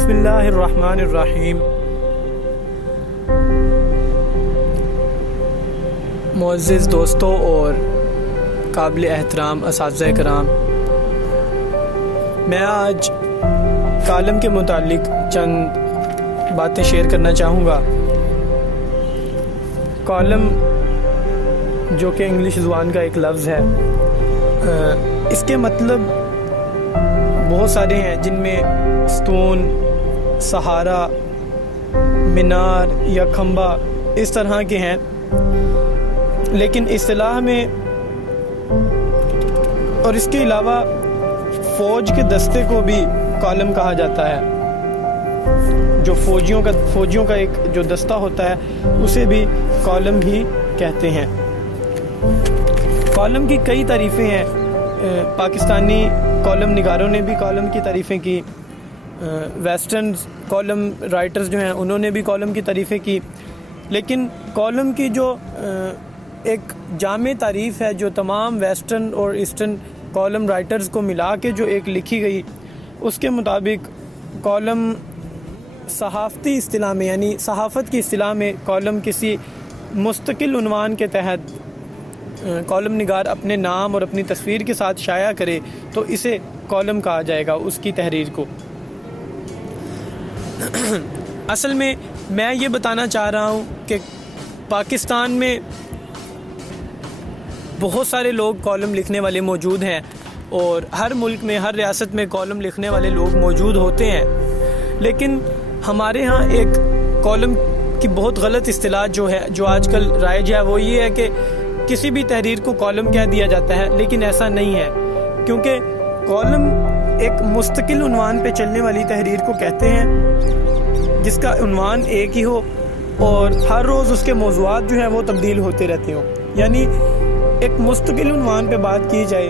بسم اللہ الرحمن الرحیم۔ معزز دوستوں اور قابل احترام اساتذہ کرام، میں آج کالم کے متعلق چند باتیں شیئر کرنا چاہوں گا۔ کالم جو کہ انگلش زبان کا ایک لفظ ہے، اس کے مطلب بہت سارے ہیں، جن میں ستون، سہارا، مینار یا کھمبا اس طرح کے ہیں، لیکن اصطلاح میں اور اس کے علاوہ فوج کے دستے کو بھی کالم کہا جاتا ہے۔ جو فوجیوں کا ایک جو دستہ ہوتا ہے اسے بھی کالم ہی کہتے ہیں۔ کالم کی کئی تعریفیں ہیں، پاکستانی کالم نگاروں نے بھی کالم کی تعریفیں کی، ویسٹرن کالم رائٹرز جو ہیں انہوں نے بھی کالم کی تعریفیں کی، لیکن کالم کی جو ایک جامع تعریف ہے جو تمام ویسٹرن اور ایسٹرن کالم رائٹرز کو ملا کے جو ایک لکھی گئی، اس کے مطابق کالم صحافتی اصطلاح میں، یعنی صحافت کی اصطلاح میں، کالم کسی مستقل عنوان کے تحت کالم نگار اپنے نام اور اپنی تصویر کے ساتھ شائع کرے تو اسے کالم کہا جائے گا، اس کی تحریر کو۔ اصل میں یہ بتانا چاہ رہا ہوں کہ پاکستان میں بہت سارے لوگ کالم لکھنے والے موجود ہیں، اور ہر ملک میں، ہر ریاست میں کالم لکھنے والے لوگ موجود ہوتے ہیں، لیکن ہمارے ہاں ایک کالم کی بہت غلط اصطلاح جو آج کل رائج ہے، وہ یہ ہے کہ کسی بھی تحریر کو کالم کہہ دیا جاتا ہے، لیکن ایسا نہیں ہے، کیونکہ کالم ایک مستقل عنوان پہ چلنے والی تحریر کو کہتے ہیں، جس کا عنوان ایک ہی ہو اور ہر روز اس کے موضوعات جو ہیں وہ تبدیل ہوتے رہتے ہوں۔ یعنی ایک مستقل عنوان پہ بات کی جائے،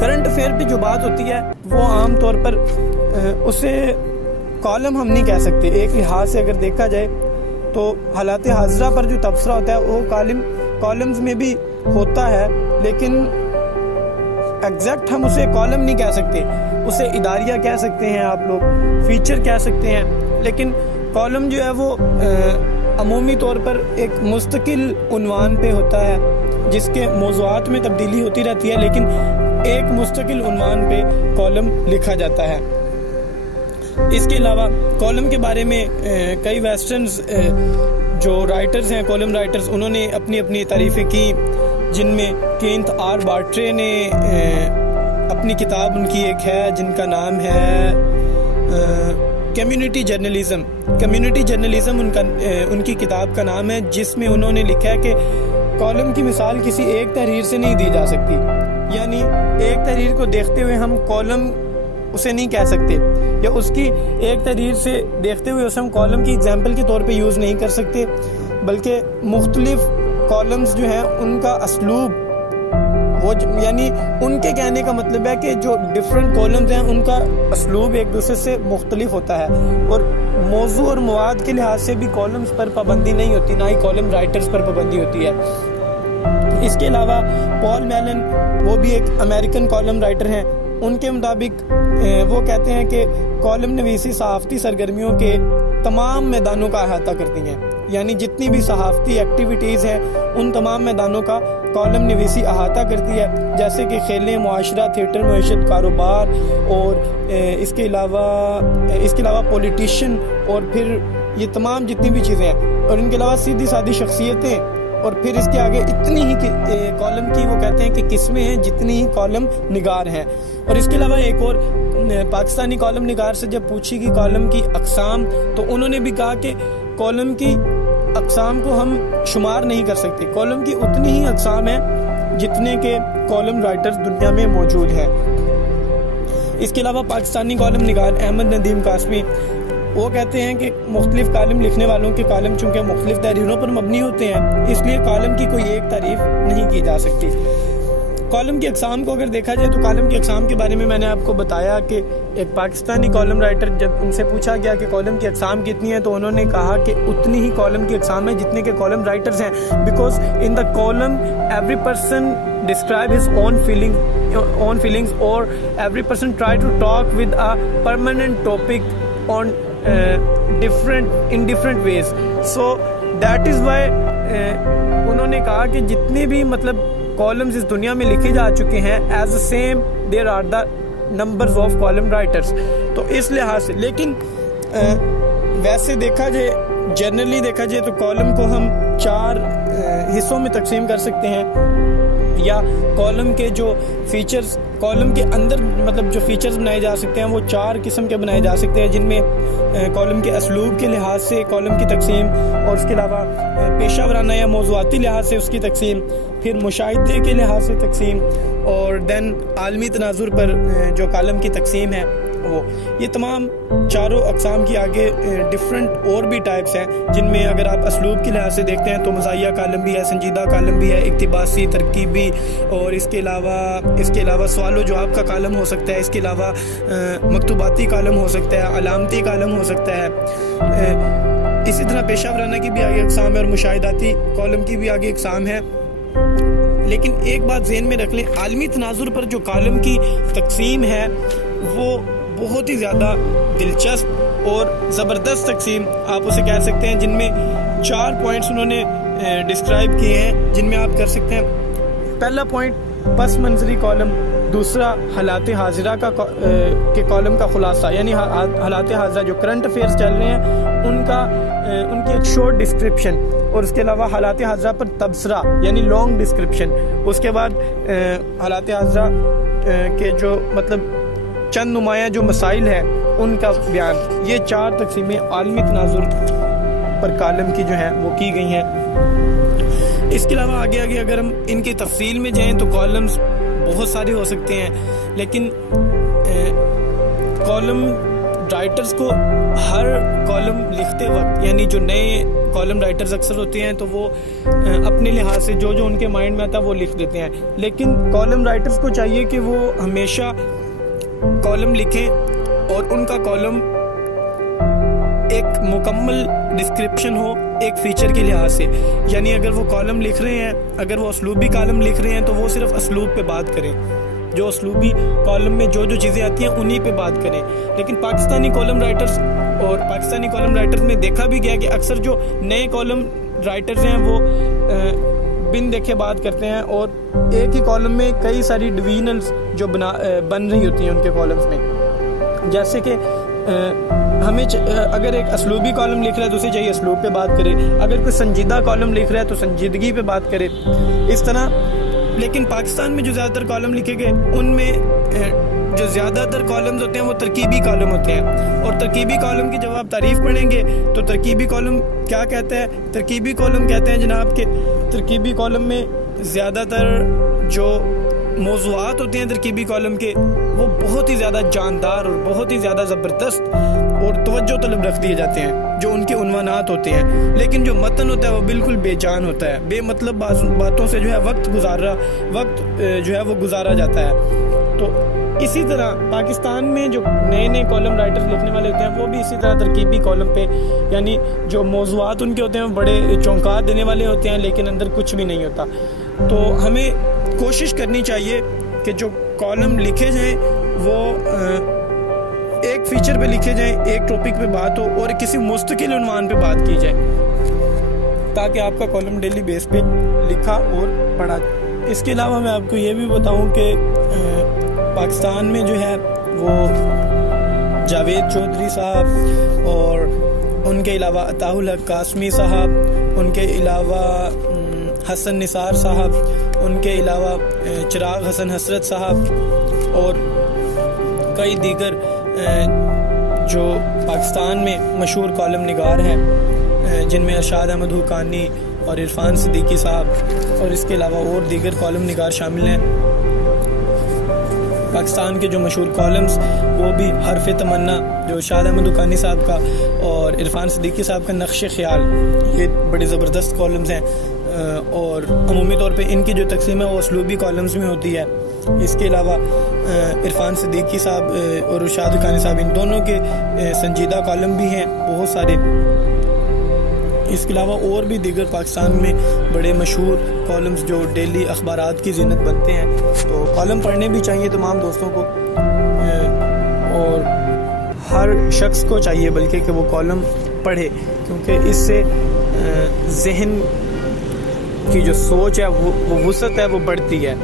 کرنٹ افیئر پہ جو بات ہوتی ہے وہ عام طور پر اسے کالم ہم نہیں کہہ سکتے۔ ایک لحاظ سے اگر دیکھا جائے تو حالات حاضرہ پر جو تبصرہ ہوتا ہے وہ کالمز میں بھی ہوتا ہے، لیکن ایگزیکٹ ہم اسے کالم نہیں کہہ سکتے، اسے اداریہ کہہ سکتے ہیں، آپ لوگ فیچر کہہ سکتے ہیں، لیکن کالم جو ہے وہ عمومی طور پر ایک مستقل عنوان پہ ہوتا ہے، جس کے موضوعات میں تبدیلی ہوتی رہتی ہے، لیکن ایک مستقل عنوان پہ کالم لکھا جاتا ہے۔ اس کے علاوہ کالم کے بارے میں کئی ویسٹرنز جو رائٹرز ہیں، کالم رائٹرز، انہوں نے اپنی تعریفیں کی، جن میں کینتھ آر بارٹرے نے اپنی کتاب، ان کی ایک ہے جن کا نام ہے کمیونٹی جرنلزم ان کی کتاب کا نام ہے، جس میں انہوں نے لکھا ہے کہ کالم کی مثال کسی ایک تحریر سے نہیں دی جا سکتی، یعنی ایک تحریر کو دیکھتے ہوئے ہم کالم اسے نہیں کہہ سکتے، یا اس کی ایک تحریر سے دیکھتے ہوئے اسے ہم کالم کی اگزامپل کے طور پہ یوز نہیں کر سکتے، بلکہ مختلف کالمز جو ہیں ان کا اسلوب یعنی ان کے کہنے کا مطلب ہے کہ جو ڈیفرنٹ کالمز ہیں ان کا اسلوب ایک دوسرے سے مختلف ہوتا ہے، اور موضوع اور مواد کے لحاظ سے بھی کالمز پر پابندی نہیں ہوتی، نہ ہی کالم رائٹرز پر پابندی ہوتی ہے۔ اس کے علاوہ پال میلن، وہ بھی ایک امریکن کالم رائٹر ہیں، ان کے مطابق وہ کہتے ہیں کہ کالم نویسی صحافتی سرگرمیوں کے تمام میدانوں کا احاطہ کرتی ہیں، یعنی جتنی بھی صحافتی ایکٹیویٹیز ہیں ان تمام میدانوں کا کالم نویسی احاطہ کرتی ہے، جیسے کہ کھیلیں، معاشرہ، تھیٹر، معیشت، کاروبار، اور اس کے علاوہ پولیٹیشین، اور پھر یہ تمام جتنی بھی چیزیں ہیں، اور ان کے علاوہ سیدھی سادی شخصیتیں، اور پھر اس کے آگے اتنی ہی کالم کی وہ کہتے ہیں کہ قسمیں ہیں جتنی ہی کالم نگار ہیں۔ اور اس کے علاوہ ایک اور پاکستانی کالم نگار سے جب پوچھی گئی کالم کی اقسام، تو انہوں نے بھی کہا کہ کالم کی اقسام کو ہم شمار نہیں کر سکتے، کالم کی اتنی ہی اقسام ہیں جتنے کے کالم رائٹرز دنیا میں موجود ہیں۔ اس کے علاوہ پاکستانی کالم نگار احمد ندیم قاسمی، وہ کہتے ہیں کہ مختلف کالم لکھنے والوں کے کالم چونکہ مختلف تحریروں پر مبنی ہوتے ہیں، اس لیے کالم کی کوئی ایک تعریف نہیں کی جا سکتی۔ کالم کی اقسام کو اگر دیکھا جائے تو کالم کی اقسام کے بارے میں نے آپ کو بتایا کہ ایک پاکستانی کالم رائٹر، جب ان سے پوچھا گیا کہ کالم کی اقسام کتنی ہیں تو انہوں نے کہا کہ اتنی ہی کالم کی اقسام ہیں جتنے کے کالم رائٹرز ہیں، because in the column every person describe his own feelings or every person try to talk with a permanent topic on in different ways. So that is why انہوں نے کہا کہ جتنے بھی مطلب کالمز اس دنیا میں لکھے جا چکے ہیں as the same there are the numbers of column writers. تو اس لحاظ سے لیکن ویسے دیکھا جائے جنرلی دیکھا جائے تو کالم کو ہم 4 حصوں میں تقسیم کر سکتے ہیں، یا کالم کے جو فیچرز کالم کے اندر مطلب جو فیچرز بنائے جا سکتے ہیں وہ 4 قسم کے بنائے جا سکتے ہیں، جن میں کالم کے اسلوب کے لحاظ سے کالم کی تقسیم، اور اس کے علاوہ پیشہ ورانہ یا موضوعاتی لحاظ سے اس کی تقسیم، پھر مشاہدے کے لحاظ سے تقسیم، اور دین عالمی تناظر پر جو کالم کی تقسیم ہے وہ. یہ تمام چاروں اقسام کی آگے ڈفرنٹ اور بھی ٹائپس ہیں، جن میں اگر آپ اسلوب کے لحاظ سے دیکھتے ہیں تو مزاحیہ کالم بھی ہے، سنجیدہ کالم بھی ہے، اقتباسی، ترکیبی، اور اس کے علاوہ سوال و جواب کا کالم ہو سکتا ہے، اس کے علاوہ مکتوباتی کالم ہو سکتا ہے، علامتی کالم ہو سکتا ہے. اسی طرح پیشہ ورانہ کی بھی آگے اقسام ہے، اور مشاہداتی کالم کی بھی آگے اقسام ہے. لیکن ایک بات ذہن میں رکھ لیں، عالمی تناظر پر جو کالم کی تقسیم ہے وہ بہت ہی زیادہ دلچسپ اور زبردست تقسیم آپ اسے کہہ سکتے ہیں، جن میں 4 پوائنٹس انہوں نے ڈسکرائب کیے ہیں، جن میں آپ کر سکتے ہیں. پہلا پوائنٹ پس منظری کالم، دوسرا حالات حاضرہ کے کالم کا خلاصہ، یعنی حالات حاضرہ جو کرنٹ افیئرس چل رہے ہیں ان کی ایک شارٹ ڈسکرپشن، اور اس کے علاوہ حالات حاضرہ پر تبصرہ یعنی لانگ ڈسکرپشن. اس کے بعد حالات حاضرہ کے جو مطلب چند نمایاں جو مسائل ہیں ان کا بیان. یہ 4 تقسیمیں عالمی تناظر پر کالم کی جو ہیں وہ کی گئی ہیں. اس کے علاوہ آگے اگر ہم ان کی تفصیل میں جائیں تو کالمز بہت سارے ہو سکتے ہیں، لیکن کالم رائٹرز کو ہر کالم لکھتے وقت، یعنی جو نئے کالم رائٹرز اکثر ہوتے ہیں تو وہ اپنے لحاظ سے جو ان کے مائنڈ میں آتا ہے وہ لکھ دیتے ہیں، لیکن کالم رائٹرز کو چاہیے کہ وہ ہمیشہ کالم لکھیں اور ان کا کالم ایک مکمل ڈسکرپشن ہو ایک فیچر کے لحاظ سے. یعنی اگر وہ کالم لکھ رہے ہیں، اگر وہ اسلوبی کالم لکھ رہے ہیں تو وہ صرف اسلوب پہ بات کریں، جو اسلوبی کالم میں جو چیزیں آتی ہیں انہی پہ بات کریں. لیکن پاکستانی کالم رائٹرز میں دیکھا بھی گیا کہ اکثر جو نئے کالم رائٹرز ہیں وہ بن دیکھے بات کرتے ہیں، اور ایک ہی کالم میں کئی ساری ڈویژنلز جو بن رہی ہوتی ہیں ان کے کالمز میں. جیسے کہ ہمیں اگر ایک اسلوبی کالم لکھ رہا ہے تو اسے چاہیے اسلوب پہ بات کرے، اگر کوئی سنجیدہ کالم لکھ رہا ہے تو سنجیدگی پہ بات کرے، اس طرح. لیکن پاکستان میں جو زیادہ تر کالم لکھے گئے ان میں جو زیادہ تر کالمز ہوتے ہیں وہ ترکیبی کالم ہوتے ہیں. اور ترکیبی کالم کی جب آپ تعریف پڑھیں گے تو ترکیبی کالم کیا کہتا ہے؟ ترکیبی کالم کہتے ہیں جناب کہ ترکیبی کالم میں زیادہ تر جو موضوعات ہوتے ہیں ترکیبی کالم کے وہ بہت ہی زیادہ جاندار اور بہت ہی زیادہ زبردست اور توجہ طلب رکھ دیے جاتے ہیں جو ان کے عنوانات ہوتے ہیں. لیکن جو متن ہوتا ہے وہ بالکل بے جان ہوتا ہے، بے مطلب باتوں سے جو ہے وقت جو ہے وہ گزارا جاتا ہے. تو اسی طرح پاکستان میں جو نئے کالم رائٹرز لکھنے والے ہوتے ہیں وہ بھی اسی طرح ترکیبی کالم پہ، یعنی جو موضوعات ان کے ہوتے ہیں وہ بڑے چونکا دینے والے ہوتے ہیں لیکن اندر کچھ بھی نہیں ہوتا. تو ہمیں کوشش کرنی چاہیے کہ جو کالم لکھے جائیں وہ ایک فیچر پہ لکھے جائیں، ایک ٹاپک پہ بات ہو اور کسی مستقل عنوان پہ بات کی جائے تاکہ آپ کا کالم ڈیلی بیس پہ لکھا اور پڑھا جائے. اس کے علاوہ میں آپ کو یہ بھی بتاؤں کہ پاکستان میں جو ہے وہ جاوید چودھری صاحب اور ان کے علاوہ عطاء الحق قاسمی صاحب، ان کے علاوہ حسن نثار صاحب، ان کے علاوہ چراغ حسن حسرت صاحب اور کئی دیگر جو پاکستان میں مشہور کالم نگار ہیں جن میں ارشاد احمد حقانی اور عرفان صدیقی صاحب اور اس کے علاوہ اور دیگر کالم نگار شامل ہیں. پاکستان کے جو مشہور کالمز وہ بھی حرف تمنا جو ارشاد احمد حقانی صاحب کا اور عرفان صدیقی صاحب کا نقش خیال، یہ بڑے زبردست کالمز ہیں اور عمومی طور پہ ان کی جو تقسیم ہے وہ اسلوبی کالمز میں ہوتی ہے. اس کے علاوہ عرفان صدیقی صاحب اور ارشاد حقانی صاحب ان دونوں کے سنجیدہ کالم بھی ہیں بہت سارے. اس کے علاوہ اور بھی دیگر پاکستان میں بڑے مشہور کالمز جو ڈیلی اخبارات کی زینت بنتے ہیں. تو کالم پڑھنے بھی چاہیے تمام دوستوں کو اور ہر شخص کو چاہیے بلکہ کہ وہ کالم پڑھے، کیونکہ اس سے ذہن کی جو سوچ ہے وہ وسعت ہے وہ بڑھتی ہے۔